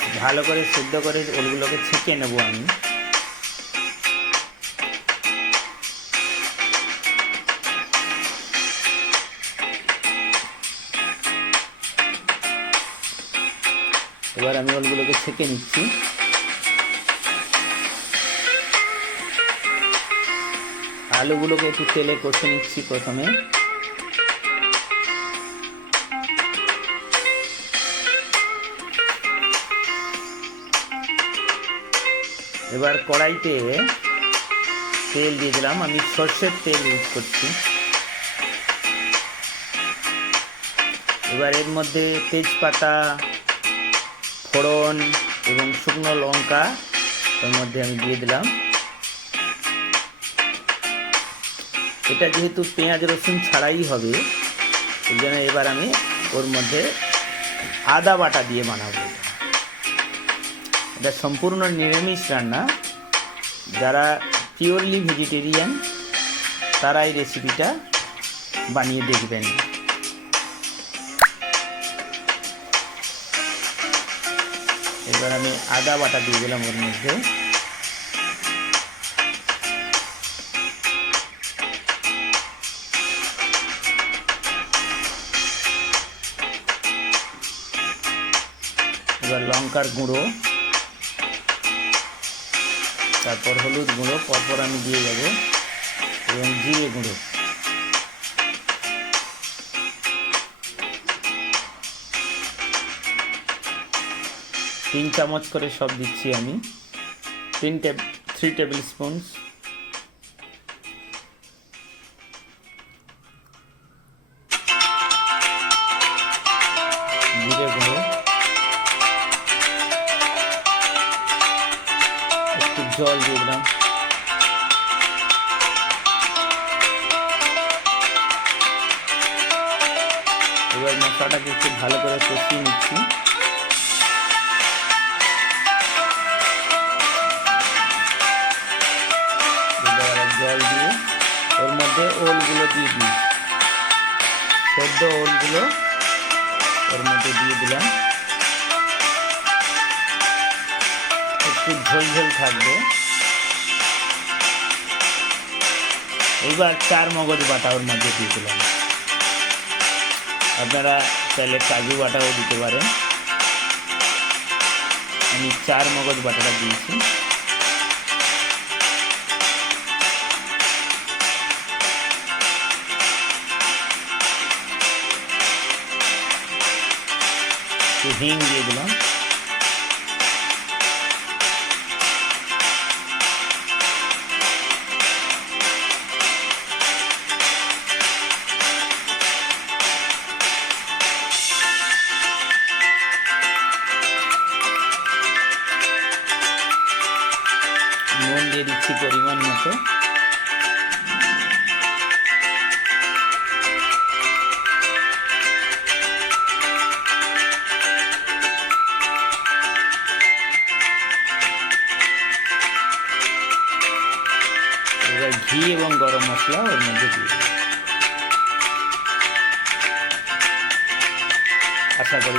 বেশ ভালো করে সিদ্ধ করে ওলগুলোকে ছেঁকে নেব আমি। এবার আমি ওলগুলোকে ছেঁকে নিচ্ছি। আলুগুলোকে একটু তেলে কষে নিচ্ছি প্রথমে। এবার কড়াইতে তেল দিয়ে দিলাম, আমি সর্ষের তেল ইউজ করছি। এবার এর মধ্যে তেজপাতা, ফোড়ন এবং শুকনো লঙ্কা এর মধ্যে আমি দিয়ে দিলাম। এটা যেহেতু পেঁয়াজ রসুন ছাড়াই হবে, এই জন্য এবার আমি ওর মধ্যে আদা বাটা দিয়ে বানাবো। এটা সম্পূর্ণ নিরামিষ রান্না, যারা পিওরলি ভেজিটেরিয়ান তারা এই রেসিপিটা বানিয়ে দেখবেন। এবার আমি আদা বাটা দিয়ে দিলাম ওর মধ্যে। এবার লঙ্কার গুঁড়ো, তারপর হলুদ গুঁড়ো পরপর আমি দিয়ে যাব, এবং জিরে গুঁড়ো। তিন চামচ করে সব দিচ্ছি আমি, 3 টেবিল স্পুন। জিরে গুঁড়ো, একটু জল দিয়ে দিলাম। এবার মশলাটাকে একটু ভালো করে কষিয়ে নিচ্ছি। জল দিয়ে ওর মধ্যে ওলগুলো দিয়ে দিই, সেদ্ধ ওলগুলো ওর মধ্যে দিয়ে দিলাম। একটু ঝোল ঝোল থাকবে। এবার 4 মগজ বাটা ওর মধ্যে দিয়ে দিলাম। আপনারা চাইলে কাজু বাটাও দিতে পারেন, আমি 4 মগজ বাটাটা দিয়েছি। হিং দিয়ে দিলাম। নুন দিয়ে দিচ্ছি পরিমাণ মতো। এবার ঘি এবং গরম মশলা ওর মধ্যে দিয়ে দিই। আশা করি